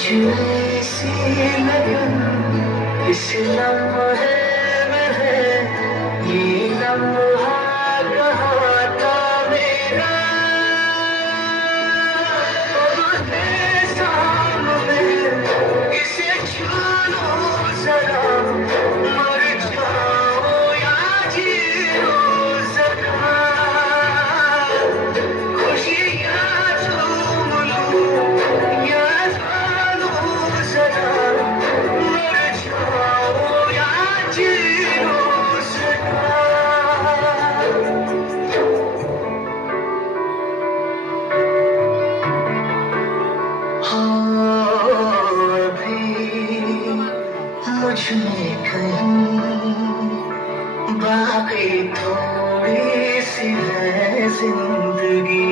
कुछ ऐसी लगन इस लम्हे में है, ये लम्हा कहाँ था मेरा, अब है सामने, इसे छू लो जरा, मर जाओ या जी लो जरा, खुशियाँ झूम लूं या जानो जरा, मर जाओ या जी लो जरा। अभी मुझ में कहीं बाकी थोड़ी सी है जिंदगी।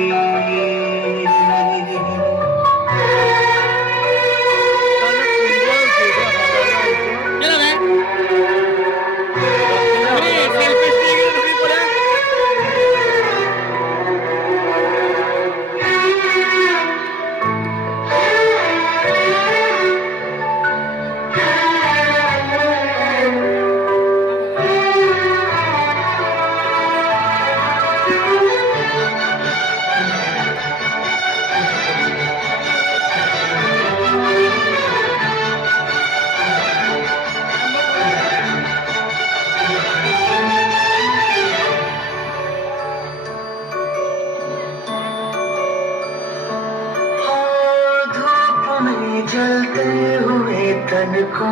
जलते हुए तन को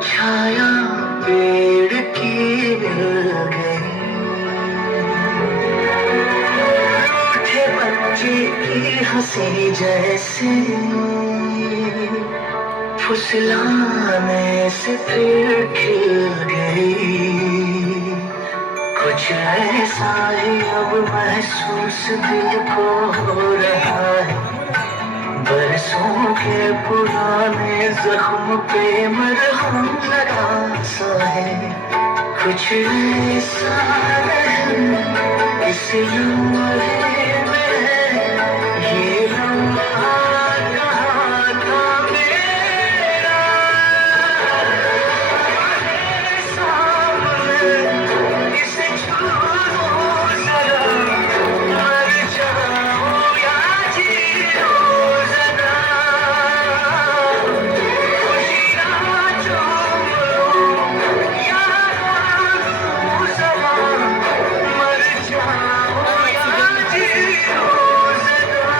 छाया पेड़ की मिल गई, रूठे बच्चे की हंसी जैसे फुसलाने से फिर खिल गई। कुछ ऐसा ही अब महसूस दिल को हो रहा है, बरसों के पुराने जख्म पे मरहम लगा सा है। कुछ ऐसा है इस लम्हे में है, ये लम्हा कहाँ था मेरा, सामने इसे छू लो जरा, मर जाओ या जी लो जरा, खुशियाँ झूम लो या रो जरा, मर जाओ या जी लो जरा।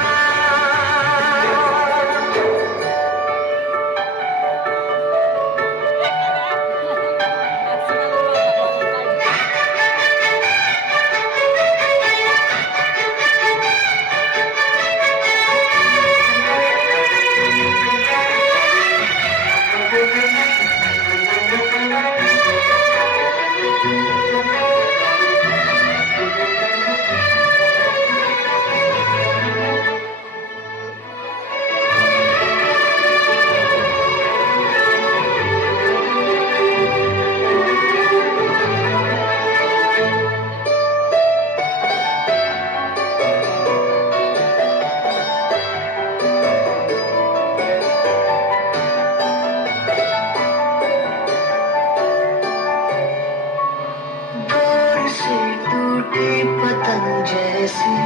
दूर से टूटी पतंग जैसी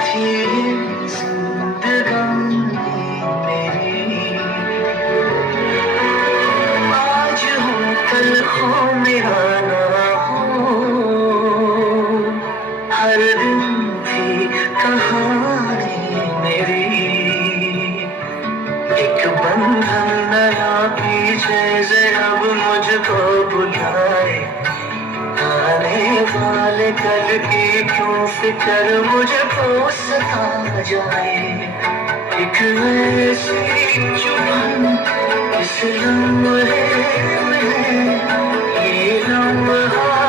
थी जिंदगानी मेरी, आज हो कल हो मेरा ना हो, हर दिन थी कहानी मेरी। एक बंधन नया पीछे से अब मुझको बुलाए, आने वाले कल की क्यों फिक्र मुझको सता जाए। एक ऐसी चुभन इस लम्हे में है, ये लम्हा